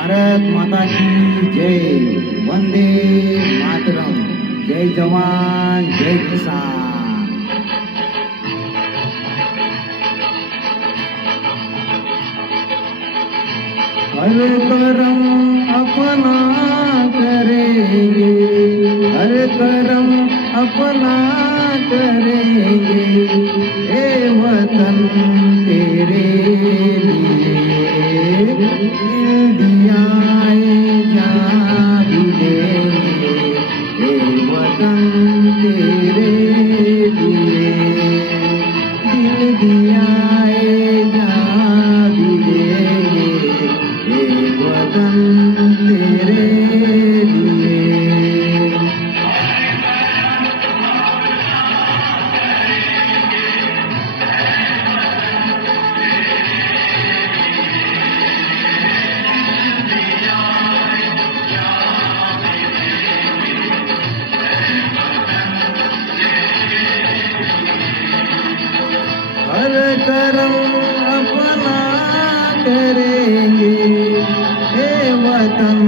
भारत माता की जय। वंदे मातरम। जय जवान जय किसान। हर कर्म अपना करेंगे, हर कर्म अपना करेंगे, ए वतन तेरे लिए दिल दिया जा भी देंगे, ए वतन तेरे लिए दिल दिया जा भी देंगे, ए वतन तेरे लिए। हर कर्म अपना करेंगे, हे वतन